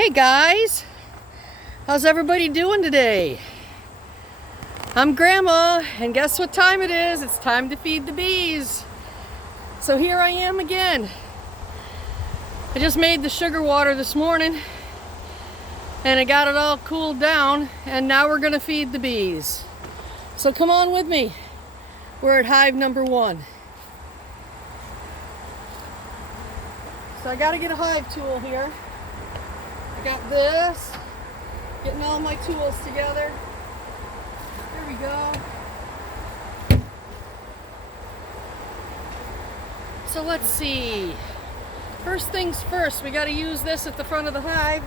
Hey guys, how's everybody doing today? I'm Grandma, and guess what time it is? It's time to feed the bees. So here I am again. I just made the sugar water this morning and I got it all cooled down, and now we're gonna feed the bees. So come on with me. We're at hive number 1. So I gotta get a hive tool here. I got this, getting all my tools together. There we go. So let's see. First things first, we got to use this at the front of the hive.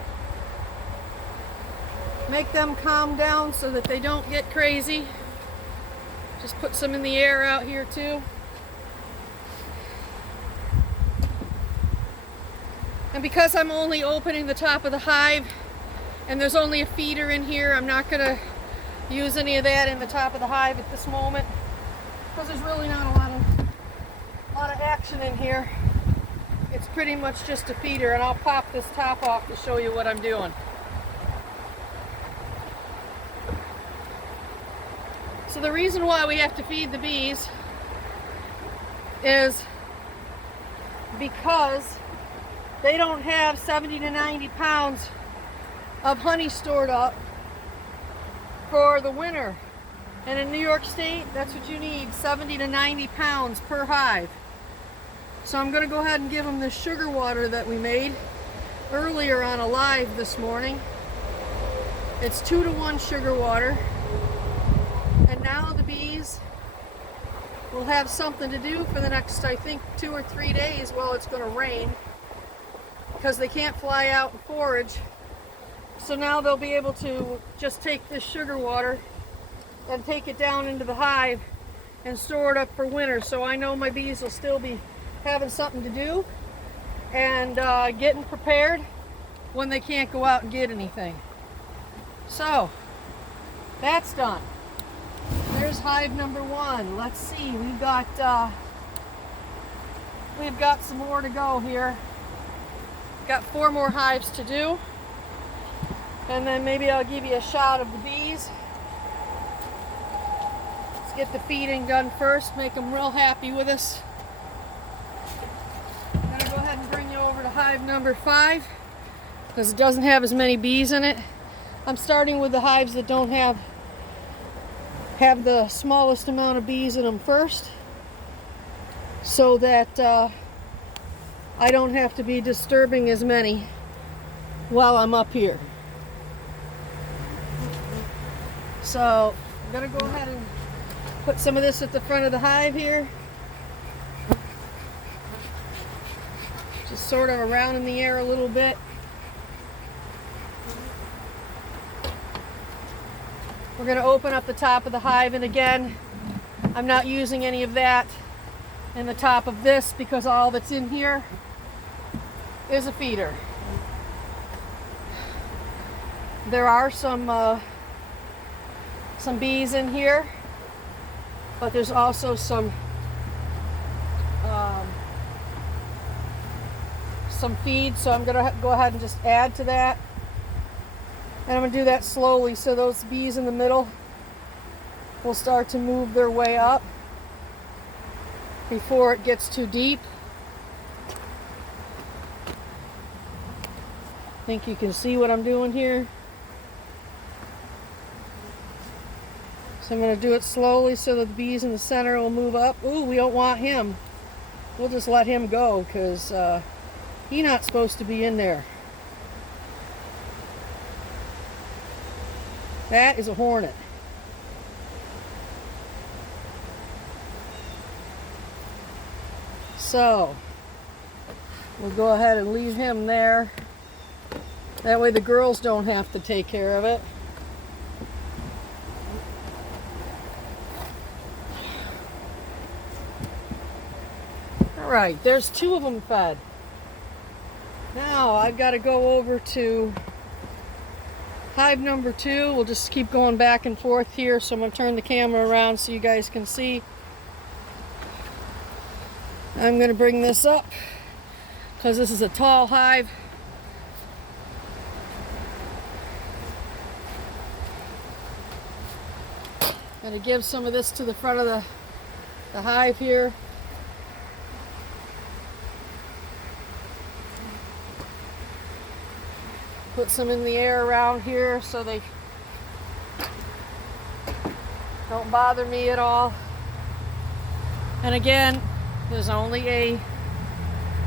Make them calm down so that they don't get crazy. Just put some in the air out here too. And because I'm only opening the top of the hive and there's only a feeder in here, I'm not going to use any of that in the top of the hive at this moment because there's really not a lot of action in here. It's pretty much just a feeder, and I'll pop this top off to show you what I'm doing. So the reason why we have to feed the bees is because they don't have 70 to 90 pounds of honey stored up for the winter. And in New York State, that's what you need, 70 to 90 pounds per hive. So I'm going to go ahead and give them this sugar water that we made earlier on a live this morning. It's 2-to-1 sugar water. And now the bees will have something to do for the next, I think, 2 or 3 days while it's going to rain, because they can't fly out and forage. So now they'll be able to just take this sugar water and take it down into the hive and store it up for winter. So I know my bees will still be having something to do and getting prepared when they can't go out and get anything. So that's done. There's hive number 1. Let's see, we've got some more to go here. Got 4 more hives to do, and then maybe I'll give you a shot of the bees. Let's get the feeding done first, make them real happy with us. I'm going to go ahead and bring you over to hive number 5 because it doesn't have as many bees in it. I'm starting with the hives that don't have the smallest amount of bees in them first, so that I don't have to be disturbing as many while I'm up here. So I'm going to go ahead and put some of this at the front of the hive here. Just sort of around in the air a little bit. We're going to open up the top of the hive, and again, I'm not using any of that in the top of this because all that's in here is a feeder. There are some bees in here, but there's also some feed, so I'm gonna go ahead and just add to that, and I'm gonna do that slowly so those bees in the middle will start to move their way up before it gets too deep. I think you can see what I'm doing here. So I'm going to do it slowly so that the bees in the center will move up. Ooh, we don't want him. We'll just let him go because he's not supposed to be in there. That is a hornet. So we'll go ahead and leave him there. That way the girls don't have to take care of it. Alright, there's 2 of them fed. Now I've got to go over to hive number 2. We'll just keep going back and forth here, so I'm going to turn the camera around so you guys can see. I'm going to bring this up because this is a tall hive. Gonna give some of this to the front of the hive here. Put some in the air around here so they don't bother me at all. And again, there's only a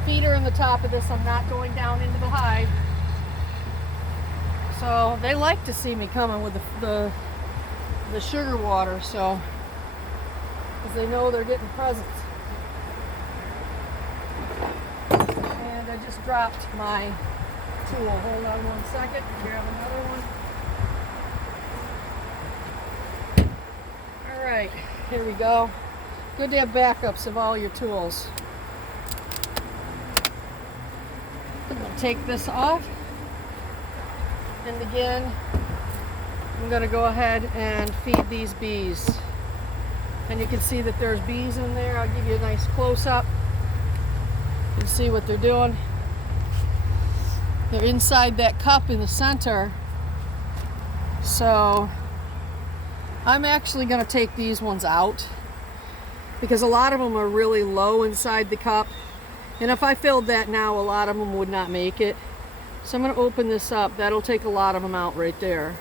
feeder in the top of this. I'm not going down into the hive. So they like to see me coming with the sugar water, so because they know they're getting presents. And I just dropped my tool. Hold on 1 second. Grab another one. All right, here we go. Good to have backups of all your tools. I'm going to take this off. And again, I'm going to go ahead and feed these bees. And you can see that there's bees in there. I'll give you a nice close-up. You can see what they're doing. They're inside that cup in the center. So I'm actually going to take these ones out because a lot of them are really low inside the cup. And if I filled that now, a lot of them would not make it. So I'm going to open this up. That'll take a lot of them out right there.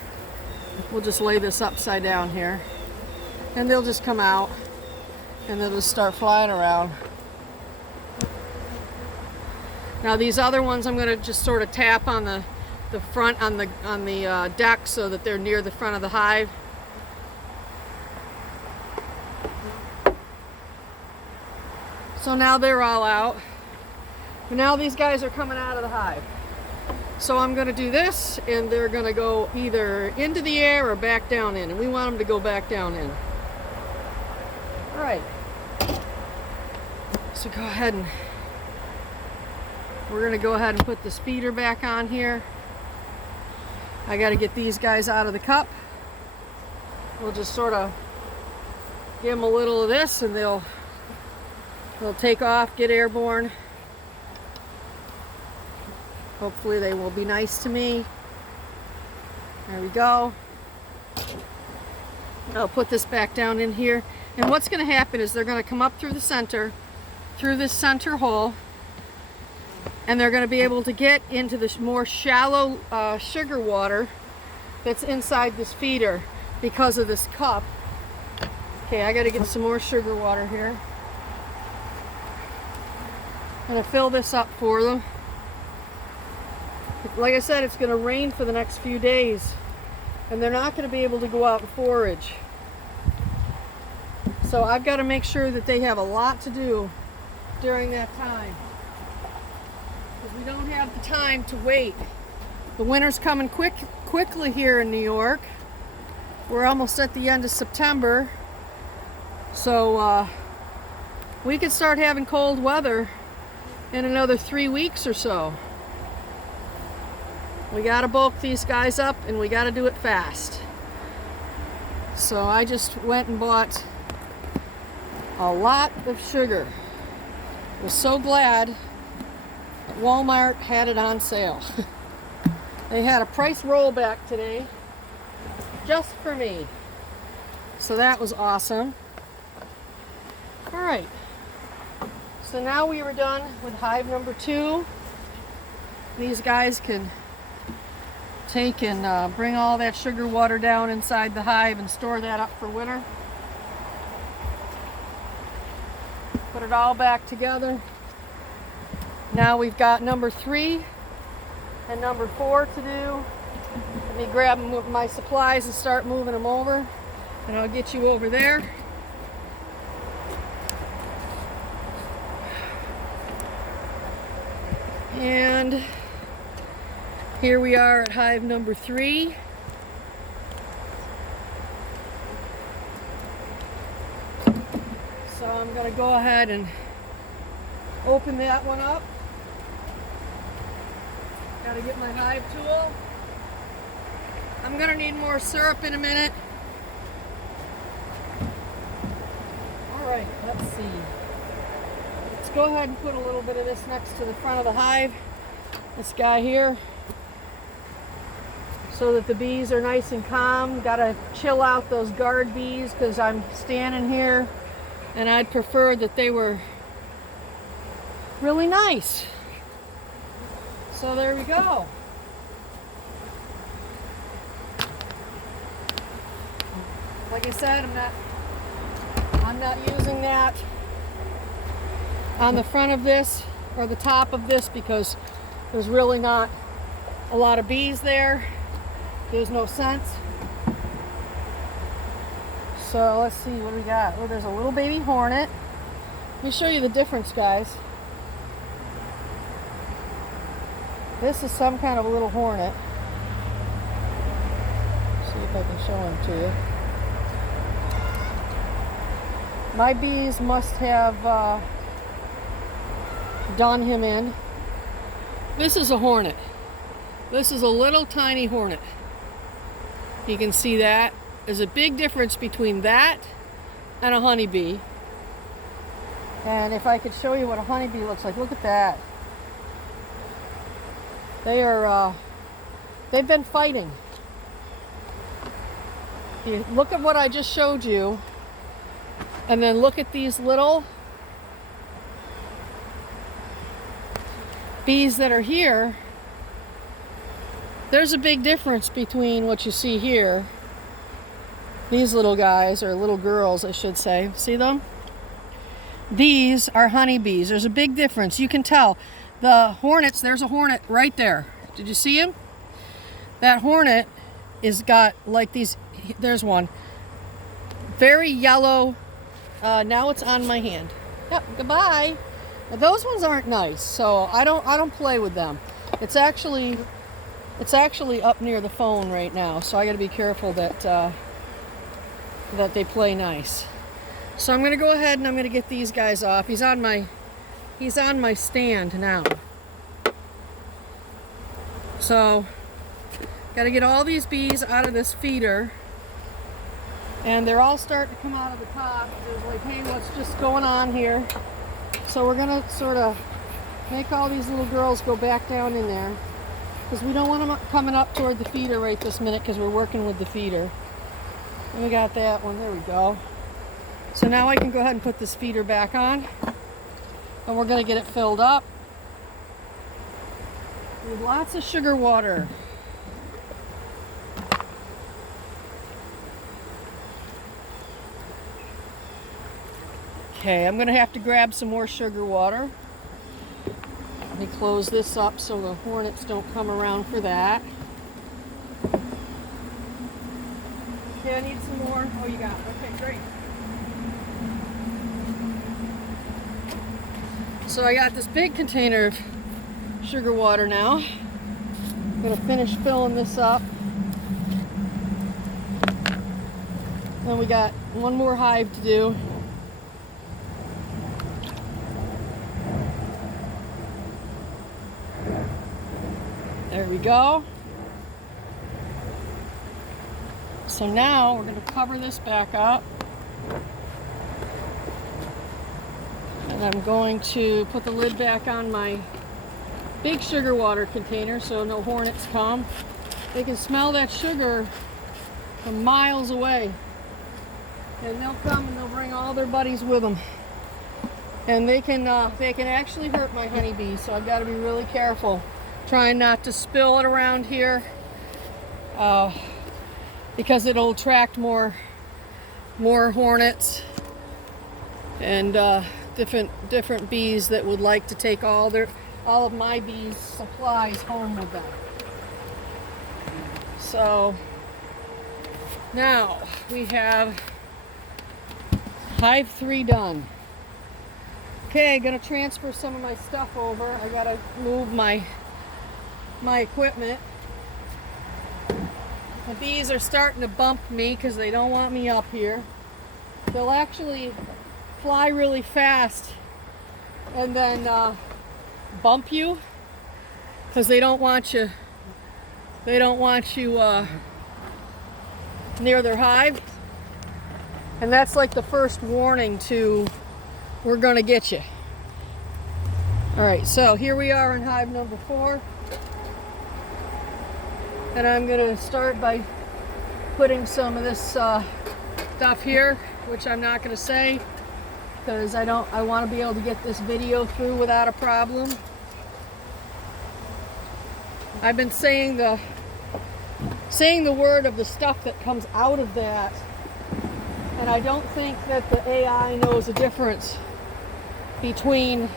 We'll just lay this upside down here. And they'll just come out and they'll just start flying around. Now these other ones I'm going to just sort of tap on the front on the deck so that they're near the front of the hive. So now they're all out. And now these guys are coming out of the hive. So I'm going to do this, and they're going to go either into the air or back down in. And we want them to go back down in. All right. So go ahead and we're going to go ahead and put the speeder back on here. I got to get these guys out of the cup. We'll just sort of give them a little of this, and they'll take off, get airborne. Hopefully they will be nice to me. There we go. I'll put this back down in here. And what's going to happen is they're going to come up through the center, through this center hole, and they're going to be able to get into this more shallow sugar water that's inside this feeder because of this cup. Okay, I got to get some more sugar water here. I'm going to fill this up for them. Like I said, it's going to rain for the next few days, and they're not going to be able to go out and forage. So I've got to make sure that they have a lot to do during that time, because we don't have the time to wait. The winter's coming quickly here in New York. We're almost at the end of September, so we could start having cold weather in another 3 weeks or so. We got to bulk these guys up, and we got to do it fast. So I just went and bought a lot of sugar. I was so glad that Walmart had it on sale. They had a price rollback today just for me. So that was awesome. All right. So now we were done with hive number 2. These guys can take and bring all that sugar water down inside the hive and store that up for winter. Put it all back together. Now we've got number 3 and number 4 to do. Let me grab my supplies and start moving them over, and I'll get you over there. And here we are at hive number 3. So I'm going to go ahead and open that one up. Got to get my hive tool. I'm going to need more syrup in a minute. All right, let's see. Let's go ahead and put a little bit of this next to the front of the hive. This guy here. so that the bees are nice and calm. Gotta chill out those guard bees because I'm standing here and I'd prefer that they were really nice. So there we go. Like I said, I'm not using that on the front of this or the top of this because there's really not a lot of bees there. There's no sense. So let's see what we got. Oh, there's a little baby hornet. Let me show you the difference, guys. This is some kind of a little hornet. See if I can show him to you. My bees must have done him in. This is a hornet. This is a little tiny hornet. You can see that. There's a big difference between that and a honeybee. And if I could show you what a honeybee looks like, look at that. They are, they've been fighting. You look at what I just showed you, and then look at these little bees that are here. There's a big difference between what you see here. These little guys, or little girls I should say, see them? These are honeybees. There's a big difference. You can tell. The hornets, there's a hornet right there. Did you see him? That hornet is got like these, there's one. Very yellow. Now it's on my hand. Yep, goodbye. Now, those ones aren't nice, so I don't play with them. It's actually up near the phone right now, so I got to be careful that that they play nice. So I'm going to go ahead and I'm going to get these guys off. He's on my stand now. So got to get all these bees out of this feeder, and they're all starting to come out of the top. There's like, hey, what's just going on here? So we're going to sort of make all these little girls go back down in there, because we don't want them coming up toward the feeder right this minute because we're working with the feeder. And we got that one. There we go. So now I can go ahead and put this feeder back on, and we're going to get it filled up with lots of sugar water. Okay, I'm going to have to grab some more sugar water. Let me close this up so the hornets don't come around for that. Okay, I need some more. Oh, you got it. Okay, great. So I got this big container of sugar water now. I'm going to finish filling this up. Then we got one more hive to do. There we go. So now we're going to cover this back up. And I'm going to put the lid back on my big sugar water container so no hornets come. They can smell that sugar from miles away. And they'll come and they'll bring all their buddies with them. And they can actually hurt my honeybees, so I've got to be really careful. Trying not to spill it around here because it'll attract more hornets and different bees that would like to take all of my bees' supplies home with them. So now we have hive 3 done. Okay, gonna transfer some of my stuff over. I gotta move my equipment. The bees are starting to bump me because they don't want me up here. They'll actually fly really fast and then bump you because they don't want you near their hive. And that's like the first warning to, we're gonna get you. All right, so here we are in hive number 4. And I'm gonna start by putting some of this stuff here, which I'm not gonna say because I want to be able to get this video through without a problem. I've been saying the word of the stuff that comes out of that, and I don't think that the AI knows the difference between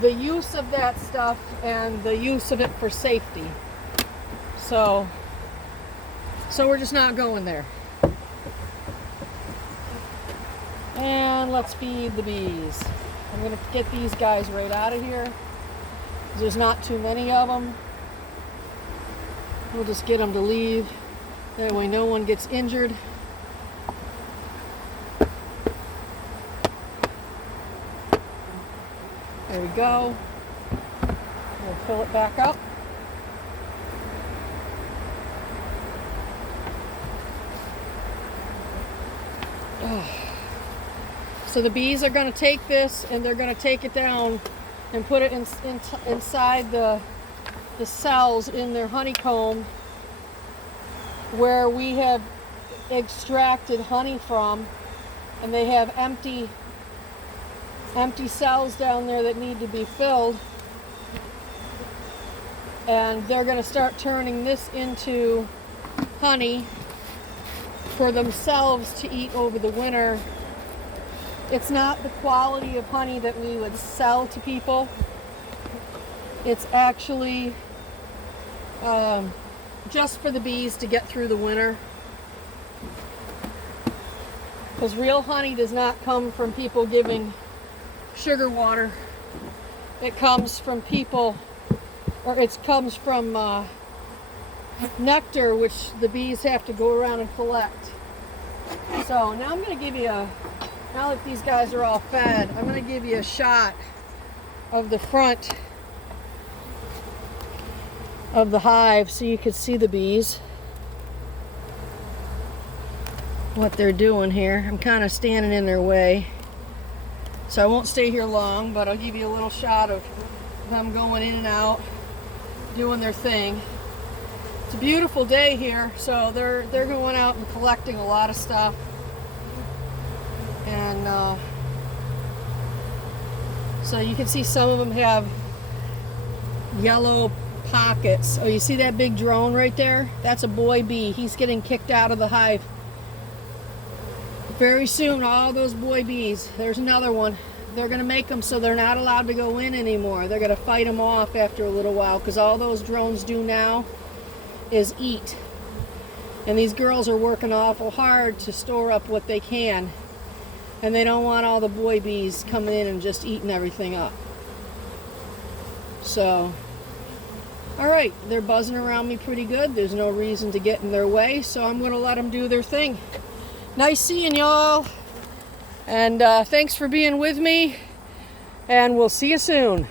the use of that stuff and the use of it for safety. So we're just not going there. And let's feed the bees. I'm gonna get these guys right out of here. There's not too many of them. We'll just get them to leave. That way no one gets injured. There we go. We'll fill it back up. Oh. So the bees are going to take this and they're going to take it down and put it inside the cells in their honeycomb where we have extracted honey from, and they have empty cells down there that need to be filled, and they're going to start turning this into honey for themselves to eat over the winter. It's not the quality of honey that we would sell to people. It's actually just for the bees to get through the winter. Because real honey does not come from people giving sugar water. It comes from people, or it comes from nectar, which the bees have to go around and collect. So now I'm going to give you now that these guys are all fed, I'm going to give you a shot of the front of the hive so you can see the bees, what they're doing here. I'm kind of standing in their way, so I won't stay here long, but I'll give you a little shot of them going in and out, doing their thing. It's a beautiful day here, so they're going out and collecting a lot of stuff. And so you can see some of them have yellow pockets. Oh, you see that big drone right there? That's a boy bee. He's getting kicked out of the hive. Very soon, all those boy bees, there's another one. They're going to make them so they're not allowed to go in anymore. They're going to fight them off after a little while, because all those drones do now is eat. And these girls are working awful hard to store up what they can. And they don't want all the boy bees coming in and just eating everything up. So, all right, they're buzzing around me pretty good. There's no reason to get in their way, so I'm going to let them do their thing. Nice seeing y'all, and thanks for being with me, and we'll see you soon.